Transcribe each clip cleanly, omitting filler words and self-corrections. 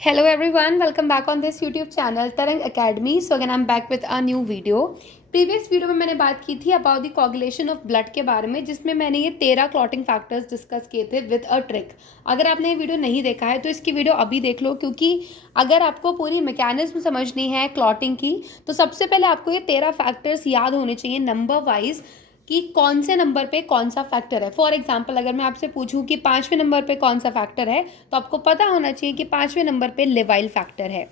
Hello everyone, welcome back on this YouTube channel Tarang Academy. So again I'm back with a new video. Previous video में मैंने बात की थी about the coagulation of blood के बारे में, जिसमें मैंने ये 13 क्लॉटिंग फैक्टर्स डिस्कस किए थे विद अ ट्रिक. अगर आपने ये वीडियो नहीं देखा है तो इसकी वीडियो अभी देख लो, क्योंकि अगर आपको पूरी मैकेनिज्म समझनी है क्लॉटिंग की तो सबसे पहले आपको ये 13 फैक्टर्स याद होने चाहिए नंबर वाइज कि कौन से नंबर पे कौन सा फैक्टर है. फॉर एग्जांपल अगर मैं आपसे पूछूं कि 5वें नंबर पे कौन सा फैक्टर है तो आपको पता होना चाहिए कि 5वें नंबर पे लेवाइल फैक्टर है.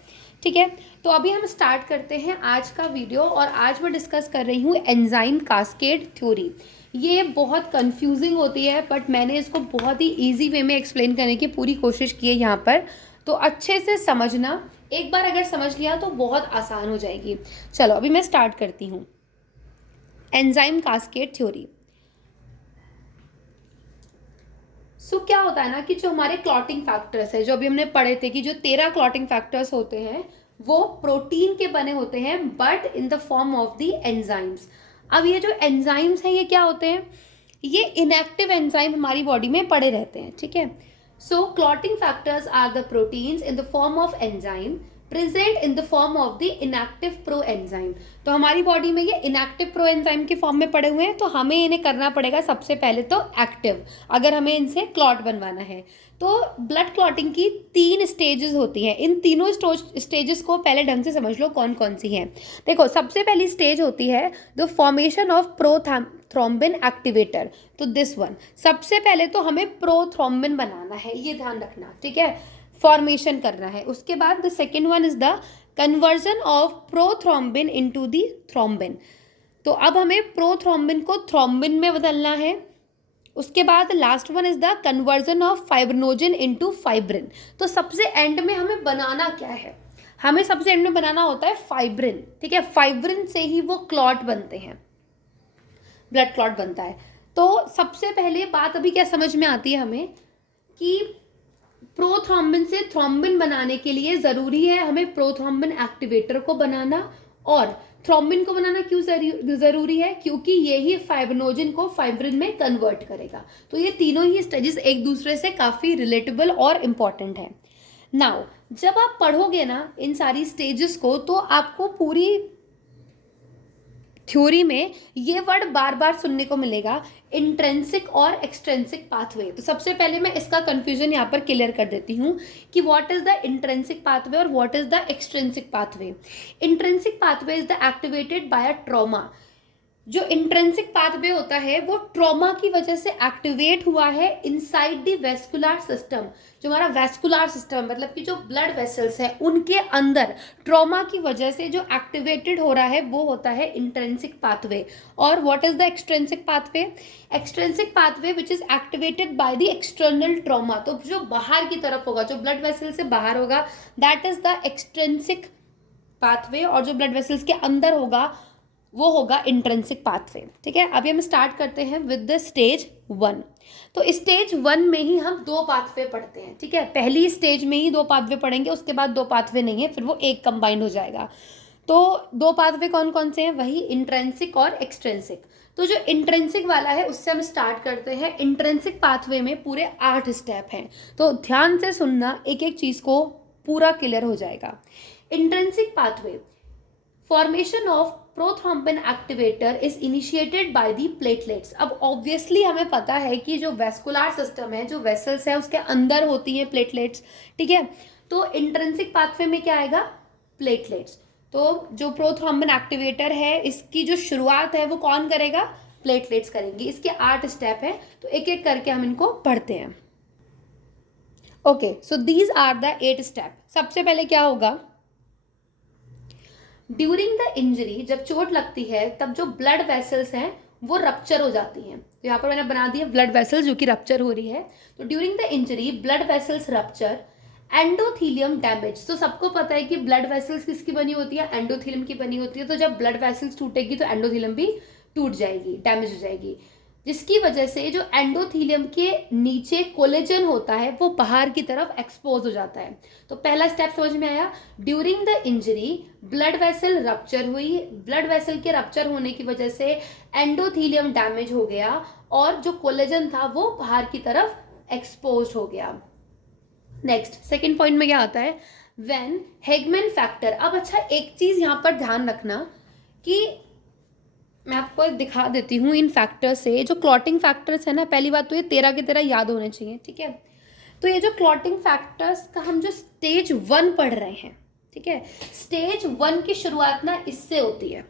ठीक है, तो अभी हम स्टार्ट करते हैं आज का वीडियो. और आज मैं डिस्कस कर रही हूँ एंजाइम कास्केड थ्योरी. ये बहुत कंफ्यूजिंग होती है बट मैंने इसको बहुत ही ईजी वे में एक्सप्लेन करने की पूरी कोशिश की है यहाँ पर. तो अच्छे से समझना, एक बार अगर समझ लिया तो बहुत आसान हो जाएगी. चलो अभी मैं स्टार्ट करती हूँ. Enzyme cascade theory. सो क्या होता है ना कि जो हमारे क्लॉटिंग फैक्टर्स है, जो अभी हमने पढ़े थे कि जो 13 क्लॉटिंग फैक्टर्स होते हैं वो प्रोटीन के बने होते हैं but in the form of the enzymes. अब ये जो एंजाइम्स हैं ये क्या होते हैं? ये इनएक्टिव एंजाइम हमारी बॉडी में पड़े रहते हैं. ठीक है, so clotting factors are the proteins in the form of enzyme present in the form of the inactive pro enzyme. तो हमारी बॉडी में ये इनएक्टिव प्रो एंजाइम के फॉर्म में पड़े हुए हैं, तो हमें इन्हें करना पड़ेगा सबसे पहले तो एक्टिव, अगर हमें इनसे क्लॉट बनवाना है. तो ब्लड क्लॉटिंग की 3 स्टेजेस होती हैं. इन तीनों स्टेजेस को पहले ढंग से समझ लो कौन कौन सी हैं. देखो, सबसे पहली स्टेज होती है the formation of prothrombin activator. तो दिस वन, सबसे पहले तो हमें प्रोथ्रोम्बिन बनाना है, ये ध्यान रखना. ठीक है, फॉर्मेशन करना है. उसके बाद the second one is the conversion of prothrombin into the thrombin. तो अब हमें प्रोथ्रोम्बिन को थ्रोम्बिन में बदलना है. उसके बाद last one is the conversion of fibrinogen into fibrin. तो सबसे एंड में हमें बनाना क्या है? हमें सबसे एंड में बनाना होता है फाइब्रिन. ठीक है, फाइब्रिन से ही वो क्लॉट बनते हैं, ब्लड क्लॉट बनता है. तो सबसे पहले बात अभी क्या समझ में आती है हमें कि प्रोथ्रोम्बिन से थ्रोम्बिन बनाने के लिए ज़रूरी है हमें प्रोथ्रोम्बिन एक्टिवेटर को बनाना. और थ्रोम्बिन को बनाना क्यों ज़रूरी है? क्योंकि ये ही फाइब्रिनोजन को फाइब्रिन में कन्वर्ट करेगा. तो ये तीनों ही स्टेजेस एक दूसरे से काफ़ी रिलेटेबल और इम्पॉर्टेंट है. नाउ जब आप पढ़ोगे ना इन सारी स्टेजेस को तो आपको पूरी थ्योरी में ये वर्ड बार बार सुनने को मिलेगा, इंट्रेंसिक और एक्सट्रेंसिक पाथवे. तो सबसे पहले मैं इसका कंफ्यूजन यहाँ पर क्लियर कर देती हूँ कि what is the intrinsic pathway और what is the extrinsic pathway. Intrinsic pathway is the activated by a trauma. जो इंट्रेंसिक पाथवे होता है वो ट्रॉमा की वजह से एक्टिवेट हुआ है इनसाइड द वेस्कुलर सिस्टम. जो हमारा वेस्कुलर सिस्टम मतलब कि जो ब्लड वेसल्स है उनके अंदर ट्रॉमा की वजह से जो एक्टिवेटेड हो रहा है वो होता है इंट्रेंसिक पाथवे. और what is the extrinsic pathway? Extrinsic pathway which is activated by the external trauma. तो जो बाहर की तरफ होगा, जो ब्लड वेसल से बाहर होगा, that is the extrinsic pathway. और जो ब्लड वेसल्स के अंदर होगा वो होगा इंट्रेंसिक पाथवे. ठीक है, अभी हम स्टार्ट करते हैं विद द स्टेज 1. तो स्टेज 1 में ही हम 2 पाथवे पढ़ते हैं. ठीक है, पहली स्टेज में ही 2 पाथवे पढ़ेंगे, उसके बाद 2 पाथवे नहीं है, फिर वो एक कंबाइंड हो जाएगा. तो 2 पाथवे कौन कौन से हैं? वही इंट्रेंसिक और एक्सट्रेंसिक. तो जो इंट्रेंसिक वाला है उससे हम स्टार्ट करते हैं. इंट्रेंसिक पाथवे में पूरे 8 स्टेप हैं, तो ध्यान से सुनना, एक एक चीज़ को पूरा क्लियर हो जाएगा. Intrinsic pathway, formation of prothrombin activator is initiated by the platelets. अब ऑब्वियसली हमें पता है कि जो वेस्कुलर सिस्टम है, जो वेसल्स है, उसके अंदर होती हैं प्लेटलेट्स. ठीक है, तो इंट्रिंसिक पाथवे में क्या आएगा? प्लेटलेट्स. तो जो प्रोथ्रोम्बिन एक्टिवेटर है इसकी जो शुरुआत है वो कौन करेगा? प्लेटलेट्स करेंगी. इसके 8 स्टेप हैं, तो एक एक करके हम इनको पढ़ते हैं. Okay, so these are the 8 step. सबसे पहले क्या होगा? ड्यूरिंग द इंजरी, जब चोट लगती है तब जो ब्लड वेसल्स हैं वो रप्चर हो जाती हैं. तो यहाँ पर मैंने बना दिया ब्लड वेसल्स जो कि रप्चर हो रही है. तो during the injury blood vessels rupture, endothelium damage. तो सबको पता है कि ब्लड वेसल्स किसकी बनी होती है? एंडोथीलियम की बनी होती है. तो जब ब्लड वेसल्स टूटेगी तो एंडोथीलियम भी टूट जाएगी, डैमेज हो जाएगी, जिसकी वजह से जो एंडोथीलियम के नीचे कोलेजन होता है वो बाहर की तरफ एक्सपोज हो जाता है. तो पहला स्टेप समझ में आया. During the injury blood vessel rupture हुई, ब्लड वेसल के रप्चर होने की वजह से एंडोथीलियम डैमेज हो गया और जो कोलेजन था वो बाहर की तरफ एक्सपोज हो गया. नेक्स्ट सेकेंड पॉइंट में क्या आता है, व्हेन हेगमैन फैक्टर। अब अच्छा एक चीज यहाँ पर ध्यान रखना कि मैं आपको एक दिखा देती हूँ इन फैक्टर्स से, जो क्लॉटिंग फैक्टर्स है ना, पहली बात तो ये 13 के 13 याद होने चाहिए, ठीक है। तो ये जो क्लॉटिंग फैक्टर्स का हम जो स्टेज 1 पढ़ रहे हैं, ठीक है, स्टेज 1 की शुरुआत ना इससे होती है,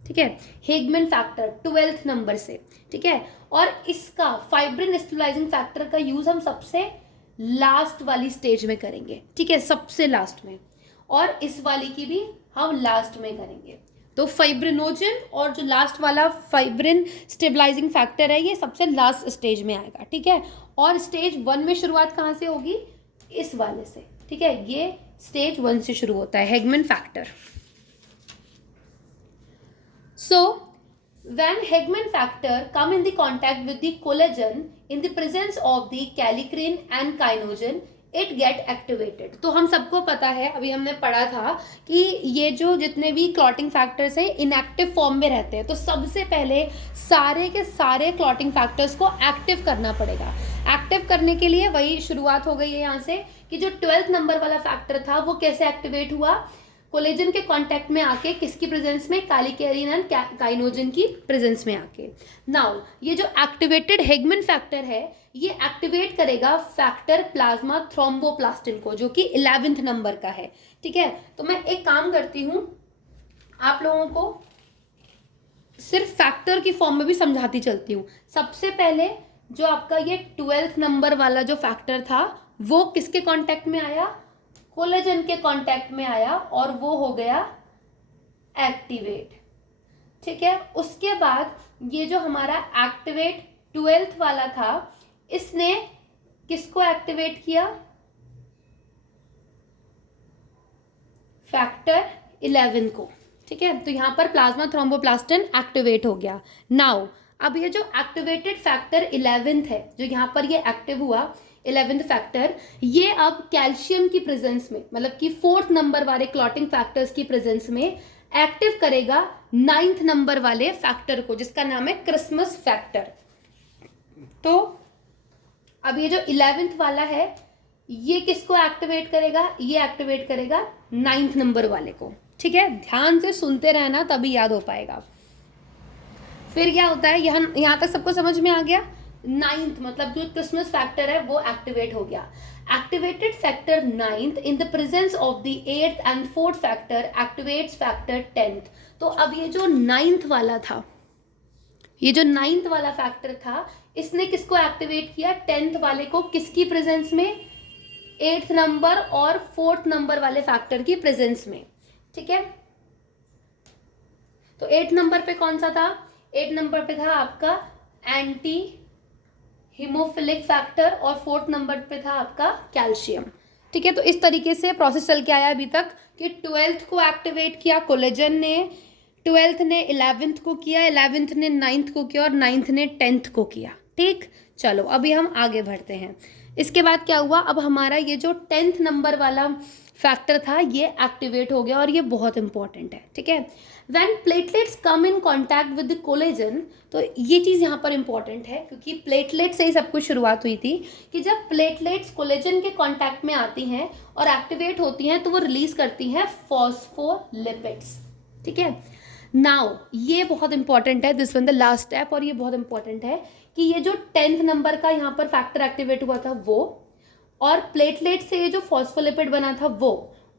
ठीक है, हेगमैन फैक्टर 12th नंबर से, ठीक है। और इसका फाइब्रिन स्टेबलाइजिंग फैक्टर का यूज हम सबसे लास्ट वाली स्टेज में करेंगे, ठीक है, सबसे लास्ट में, और इस वाली की भी हम लास्ट में करेंगे। तो फाइब्रिनोजन और जो लास्ट वाला फाइब्रिन स्टेबलाइजिंग फैक्टर है ये सबसे लास्ट स्टेज में आएगा, ठीक है। और स्टेज 1 में शुरुआत कहाँ से होगी, इस वाले से, ठीक है, ये स्टेज 1 से शुरू होता है Hageman factor. So, when Hegman factor come in the contact with the collagen in the presence of the kallikrein and kynogen, it get activated। तो हम सबको पता है, अभी हमने पढ़ा था कि ये जो जितने भी क्लॉटिंग फैक्टर्स हैं इनएक्टिव फॉर्म में रहते हैं, तो सबसे पहले सारे के सारे क्लॉटिंग फैक्टर्स को एक्टिव करना पड़ेगा। एक्टिव करने के लिए वही शुरुआत हो गई है यहाँ से कि जो 12th नंबर वाला फैक्टर था वो कैसे एक्टिवेट हुआ, कोलेजन के कांटेक्ट में आके, किसकी प्रेजेंस में, कालिकेरिन एंड काइनोजन की प्रेजेंस में आके। नाउ ये जो एक्टिवेटेड हेगमैन फैक्टर है ये एक्टिवेट करेगा फैक्टर प्लाज्मा थ्रोम्बोप्लास्टिन को, जो कि 11th नंबर का है, ठीक है। तो मैं एक काम करती हूँ, आप लोगों को सिर्फ फैक्टर की फॉर्म में भी समझाती चलती हूँ। सबसे पहले जो आपका ये 12th नंबर वाला जो फैक्टर था वो किसके कांटेक्ट में आया, कोलेजन के कांटेक्ट में आया और वो हो गया एक्टिवेट, ठीक है। उसके बाद ये जो हमारा एक्टिवेट 12th वाला था इसने किसको एक्टिवेट किया, फैक्टर 11 को, ठीक है। तो यहाँ पर प्लाज्मा थ्रोम्बोप्लास्टिन एक्टिवेट हो गया। नाउ अब ये जो एक्टिवेटेड फैक्टर 11th है, जो यहाँ पर ये एक्टिव हुआ 11th फैक्टर, ये अब कैल्शियम की प्रेजेंस में, मतलब कि 4th नंबर वाले क्लॉटिंग फैक्टर्स की प्रेजेंस में एक्टिव करेगा 9th नंबर वाले फैक्टर को, जिसका नाम है क्रिसमस फैक्टर। तो अब ये जो 11th वाला है ये किसको एक्टिवेट करेगा, ये एक्टिवेट करेगा 9th नंबर वाले को, ठीक है। ध्यान से सुनते रहना तभी याद हो पाएगा। फिर क्या होता है, यहाँ तक सबको समझ में आ गया। 9th मतलब जो क्रिसमस फैक्टर है वो एक्टिवेट हो गया। Activated factor 9th in the presence of the 8th and 4th factor activates factor 10th। तो अब ये जो 9th वाला था, ये जो 9th वाला फैक्टर था इसने किसको एक्टिवेट किया, 10th वाले को, किसकी प्रेजेंस में, 8th नंबर और 4th नंबर वाले फैक्टर की प्रेजेंस में, ठीक है। तो 8th नंबर पे कौन सा था, 8th नंबर पे था आपका एंटी हीमोफिलिक फैक्टर और 4th नंबर पे था आपका कैल्शियम, ठीक है। तो इस तरीके से प्रोसेस चल के आया अभी तक कि 12th को एक्टिवेट किया कोलेजन ने, 12th ने 11th को किया, 11th ने 9th को किया और 9th ने 10th को किया, ठीक। चलो अभी हम आगे बढ़ते हैं। इसके बाद क्या हुआ, अब हमारा ये जो 10th नंबर वाला फैक्टर था ये एक्टिवेट हो गया और ये बहुत इंपॉर्टेंट है, ठीक है। When platelets come in contact with the collagen, तो ये चीज़ यहाँ पर इंपॉर्टेंट है क्योंकि प्लेटलेट से ही सब कुछ शुरुआत हुई थी कि जब प्लेटलेट्स कोलेजन के कांटेक्ट में आती हैं और एक्टिवेट होती हैं तो वो रिलीज करती हैं फॉस्फोलिपिड्स, ठीक है। नाउ ये बहुत इंपॉर्टेंट है, this one the last step, और ये बहुत इंपॉर्टेंट है कि ये जो 10th नंबर का यहाँ पर फैक्टर एक्टिवेट हुआ था वो, और प्लेटलेट से ये जो फॉस्फोलिपिड बना था वो,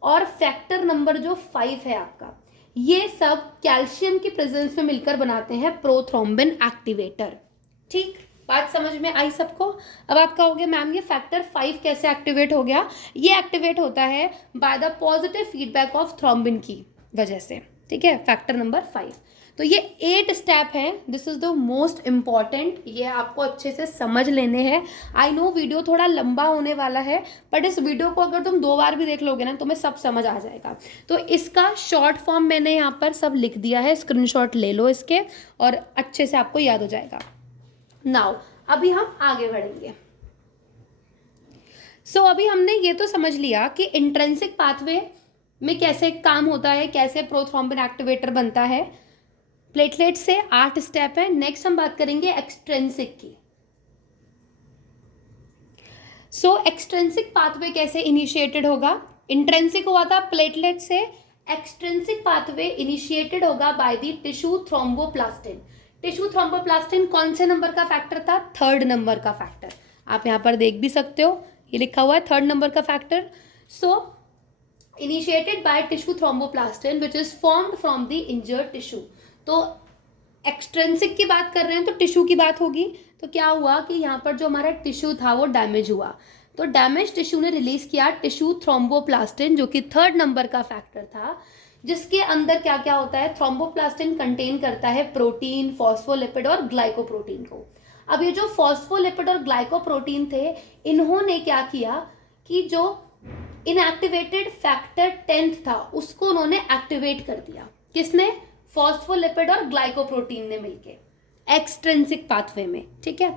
और फैक्टर नंबर जो 5 है आपका, ये सब कैल्शियम की प्रेजेंस में मिलकर बनाते हैं प्रोथ्रोम्बिन एक्टिवेटर, ठीक। बात समझ में आई सबको। अब आप कहोगे मैम ये फैक्टर 5 कैसे एक्टिवेट हो गया, ये एक्टिवेट होता है by the positive feedback of thrombin की वजह से, ठीक है, फैक्टर नंबर 5। तो ये 8 स्टेप है, this is the most important, ये आपको अच्छे से समझ लेने हैं। आई नो वीडियो थोड़ा लंबा होने वाला है, बट इस वीडियो को अगर तुम 2 बार भी देख लोगे ना तुम्हें सब समझ आ जाएगा। तो इसका शॉर्ट फॉर्म मैंने यहाँ पर सब लिख दिया है, स्क्रीनशॉट ले लो इसके और अच्छे से आपको याद हो जाएगा। नाउ अभी हम आगे बढ़ेंगे। सो अभी हमने ये तो समझ लिया कि इंट्रिंसिक पाथवे में कैसे काम होता है, कैसे प्रोथ्रोम्बिन एक्टिवेटर बनता है। प्लेटलेट से 8 स्टेप है। नेक्स्ट हम बात करेंगे एक्सट्रिंसिक की। सो एक्सट्रेंसिक पाथवे कैसे इनिशिएटेड होगा? इंट्रेंसिक हुआ था प्लेटलेट से, एक्सट्रेंसिक पाथवे इनिशिएटेड होगा by the tissue thromboplastin. Tissue thromboplastin कौन से नंबर का फैक्टर था? 3rd नंबर का फैक्टर। आप यहाँ पर देख भी सकते हो, ये लिखा हुआ है 3rd नंबर का factor. So initiated by tissue thromboplastin which is formed from the injured tissue. तो एक्सट्रेंसिक की बात कर रहे हैं तो टिश्यू की बात होगी। तो क्या हुआ कि यहाँ पर जो हमारा टिश्यू था वो डैमेज हुआ, तो डैमेज टिश्यू ने रिलीज किया टिश्यू थ्रोम्बोप्लास्टिन जो कि 3rd नंबर का फैक्टर था, जिसके अंदर क्या क्या होता है? थ्रोम्बोप्लास्टिन कंटेन करता है प्रोटीन, फॉस्फोलिपिड और ग्लाइकोप्रोटीन को। अब ये जो फॉस्फोलिपिड और ग्लाइकोप्रोटीन थे, इन्होंने क्या किया कि जो इनएक्टिवेटेड फैक्टर 10th था उसको उन्होंने एक्टिवेट कर दिया। किसने? फॉस्फोलिपिड और ग्लाइकोप्रोटीन ने मिलके एक्सट्रिंसिक पाथवे में, ठीक है।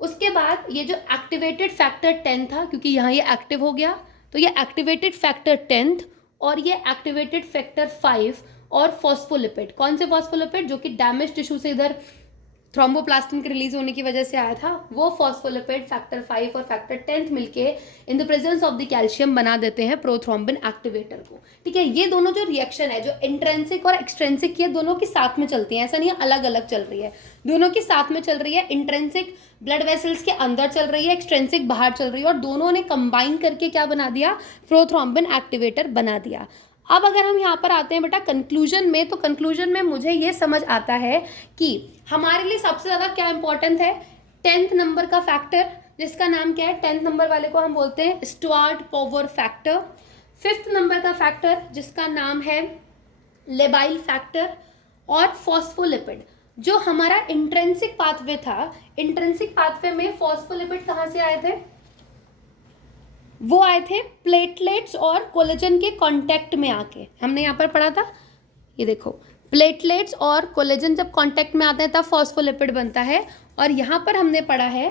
उसके बाद ये जो एक्टिवेटेड फैक्टर 10 था, क्योंकि यहाँ ये एक्टिव हो गया, तो ये एक्टिवेटेड फैक्टर 10 और ये एक्टिवेटेड फैक्टर 5 और फॉस्फोलिपिड, कौन से फॉस्फोलिपिड? जो कि डैमेज टिश्यू से इधर थ्रोम्बोप्लास्टिन के रिलीज होने की वजह से आया था, वो फॉस्फोलिपिड फैक्टर 5 और फैक्टर 10 मिलके in the presence of the calcium बना देते हैं प्रोथ्रोम्बिन एक्टिवेटर को, ठीक है। ये दोनों जो रिएक्शन है, जो इंट्रेंसिक और एक्सट्रेंसिक, ये दोनों की साथ में चलती हैं, ऐसा नहीं है अलग अलग चल रही है, दोनों की साथ में चल रही है। इंट्रेंसिक ब्लड वेसल्स के अंदर चल रही है, एक्सट्रेंसिक बाहर चल रही है, और दोनों ने कंबाइन करके क्या बना दिया? प्रोथ्रोम्बिन एक्टिवेटर बना दिया। अब अगर हम यहाँ पर आते हैं बेटा कंक्लूजन में, तो कंक्लूजन में मुझे ये समझ आता है कि हमारे लिए सबसे ज़्यादा क्या इंपॉर्टेंट है? 10th नंबर का फैक्टर, जिसका नाम क्या है? 10th नंबर वाले को हम बोलते हैं Stuart power factor. 5th number का फैक्टर जिसका नाम है लेबाइल फैक्टर, और फॉस्फोलिपिड। जो हमारा इंट्रेंसिक पाथवे था, इंट्रेंसिक पाथवे में फॉस्फोलिपिड कहाँ से आए थे? वो आए थे प्लेटलेट्स और कोलेजन के कांटेक्ट में आके। हमने यहाँ पर पढ़ा था, ये देखो, प्लेटलेट्स और कोलेजन जब कांटेक्ट में आते हैं तब फॉस्फोलिपिड बनता है। और यहाँ पर हमने पढ़ा है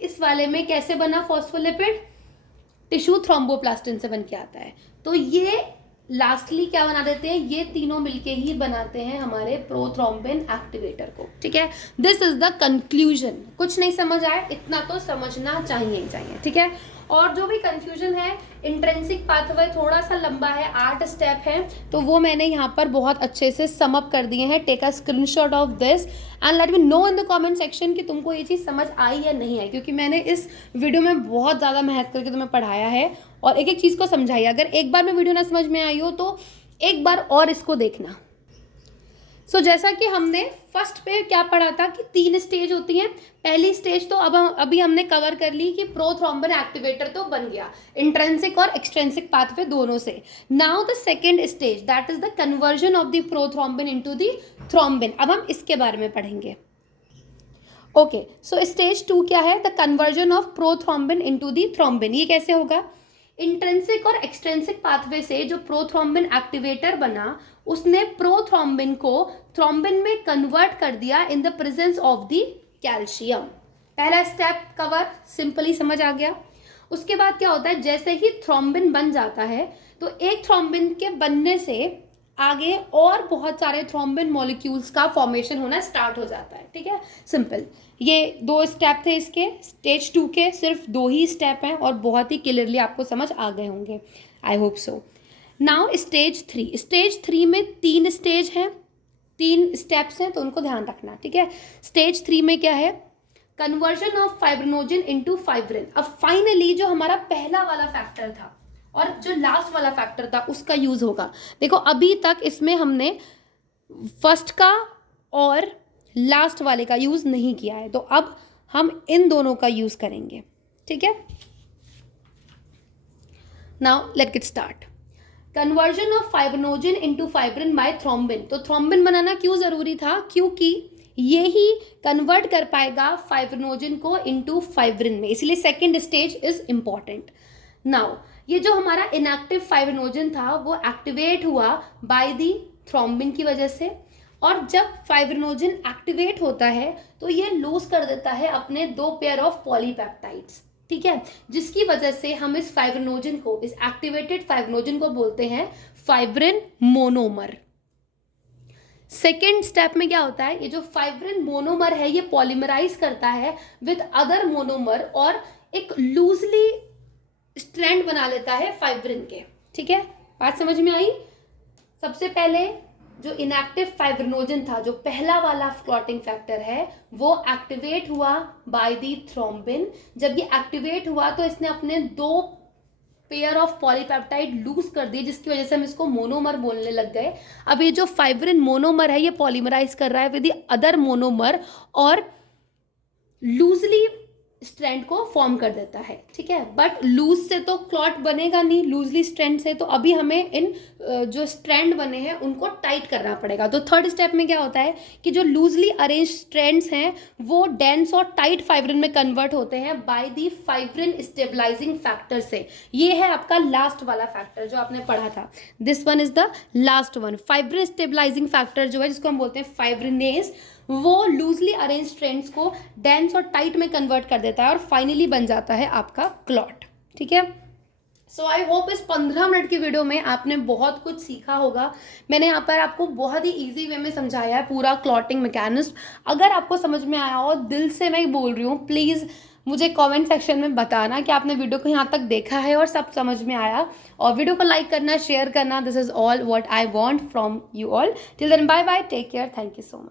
इस वाले में कैसे बना फॉस्फोलिपिड? टिश्यू थ्रोम्बोप्लास्टिन से बन के आता है। तो ये लास्टली क्या बना देते हैं? ये तीनों मिलके ही बनाते हैं हमारे प्रोथ्रोम्बिन एक्टिवेटर को, ठीक है। This is the conclusion. कुछ नहीं समझ आए, इतना तो समझना चाहिए, ठीक है। और जो भी कंफ्यूजन है, इंट्रेंसिक पाथवे थोड़ा सा लंबा है, 8 स्टेप है, तो वो मैंने यहाँ पर बहुत अच्छे से सम अप कर दिए हैं। Take a screenshot of this and let me know in the comment section कि तुमको ये चीज़ समझ आई या नहीं आई, क्योंकि मैंने इस वीडियो में बहुत ज़्यादा मेहनत करके तुम्हें पढ़ाया है और एक एक चीज़ को समझाई। अगर एक बार में वीडियो ना समझ में आई हो तो एक बार और इसको देखना। सो जैसा कि हमने फर्स्ट पे क्या पढ़ा था कि 3 स्टेज होती हैं। पहली स्टेज तो अभी हमने कवर कर ली कि प्रोथ्रोम्बिन एक्टिवेटर तो बन गया इंट्रेंसिक और एक्सट्रेंसिक पाथवे दोनों से। Now the second stage that is the conversion of the prothrombin into the thrombin. अब हम इसके बारे में पढ़ेंगे। ओके, सो स्टेज 2 क्या है? The conversion of prothrombin into the thrombin. ये कैसे होगा? इंट्रेंसिक और एक्सट्रेंसिक पाथवे से जो प्रोथ्रोम्बिन एक्टिवेटर बना, उसने प्रोथ्रोम्बिन को थ्रोम्बिन में कन्वर्ट कर दिया in the presence of the calcium. पहला स्टेप कवर, सिंपली समझ आ गया। उसके बाद क्या होता है? जैसे ही थ्रोम्बिन बन जाता है तो एक थ्रोम्बिन के बनने से आगे और बहुत सारे थ्रोम्बिन मॉलिक्यूल्स का फॉर्मेशन होना स्टार्ट हो जाता है, ठीक है। सिंपल, ये 2 स्टेप थे इसके। स्टेज 2 के सिर्फ 2 ही स्टेप हैं और बहुत ही क्लियरली आपको समझ आ गए होंगे, I hope so. Now stage 3। Stage 3 में 3 स्टेज हैं, 3 स्टेप्स हैं, तो उनको ध्यान रखना, ठीक है। स्टेज 3 में क्या है? Conversion of fibrinogen into fibrin. अब फाइनली जो हमारा पहला वाला फैक्टर था और जो लास्ट वाला फैक्टर था उसका यूज होगा। देखो अभी तक इसमें हमने फर्स्ट का और लास्ट वाले का यूज नहीं किया है, तो अब हम इन दोनों का यूज करेंगे, ठीक है। Now let get start. Conversion of fibrinogen into fibrin by thrombin. तो थ्रोम्बिन बनाना क्यों जरूरी था? क्योंकि ये ही कन्वर्ट कर पाएगा फाइब्रिनोजन को इनटू फाइब्रिन में, इसलिए second stage is important. Now ये जो हमारा इनएक्टिव फाइब्रिनोजन था वो एक्टिवेट हुआ बाय दी थ्रोम्बिन की वजह से, और जब फाइब्रिनोजन एक्टिवेट होता है तो ये लूज कर देता है अपने 2 पेयर ऑफ पॉलीपेप्टाइड्स, ठीक है, जिसकी वजह से हम इस फाइब्रिनोजन को, इस एक्टिवेटेड फाइब्रिनोजन को बोलते हैं फाइब्रिन मोनोमर। सेकेंड स्टेप में क्या होता है? ये जो फाइब्रिन मोनोमर है ये पॉलीमराइज करता है विद अदर मोनोमर और एक लूजली स्ट्रैंड बना लेता है फाइब्रिन के। ठीक है, बात समझ में आई? सबसे पहले जो इनएक्टिव फाइब्रिनोजन था, जो पहला वाला क्लॉटिंग फैक्टर है, वो एक्टिवेट हुआ बाय दी थ्रोम्बिन। जब ये एक्टिवेट हुआ तो इसने अपने 2 पेयर ऑफ पॉलीपेप्टाइड लूज कर दिए, जिसकी वजह से हम इसको मोनोमर बोलने लग गए। अब ये जो फाइब्रिन मोनोमर है ये पॉलीमराइज कर रहा है विद द अदर मोनोमर और लूजली स्ट्रैंड को फॉर्म कर देता है। ठीक है, बट लूज से तो क्लॉट बनेगा नहीं, लूजली स्ट्रैंड से। तो अभी हमें इन जो स्ट्रैंड बने हैं उनको टाइट करना पड़ेगा। तो थर्ड स्टेप में क्या होता है कि जो लूजली अरेंज स्ट्रैंड्स हैं वो डेंस और टाइट फाइब्रिन में कन्वर्ट होते हैं by the fibrin stabilising factor से। ये है आपका लास्ट वाला फैक्टर जो आपने पढ़ा था, this one is the last one. Fibrin stabilising factor जो है, जिसको हम बोलते हैं फाइब्रिनेज, वो लूजली अरेंज स्ट्रैंड्स को डेंस और टाइट में कन्वर्ट कर देता है और फाइनली बन जाता है आपका क्लॉट। ठीक है, सो आई होप इस 15 मिनट की वीडियो में आपने बहुत कुछ सीखा होगा। मैंने यहाँ पर आपको बहुत ही इजी वे में समझाया है पूरा क्लॉटिंग मैकेनिज्म। अगर आपको समझ में आया हो, दिल से मैं बोल रही हूँ, प्लीज़ मुझे कमेंट सेक्शन में बताना कि आपने वीडियो को यहाँ तक देखा है और सब समझ में आया। और वीडियो को लाइक करना, शेयर करना। This is all what I want from you all. Till then bye bye, take care, thank you so much.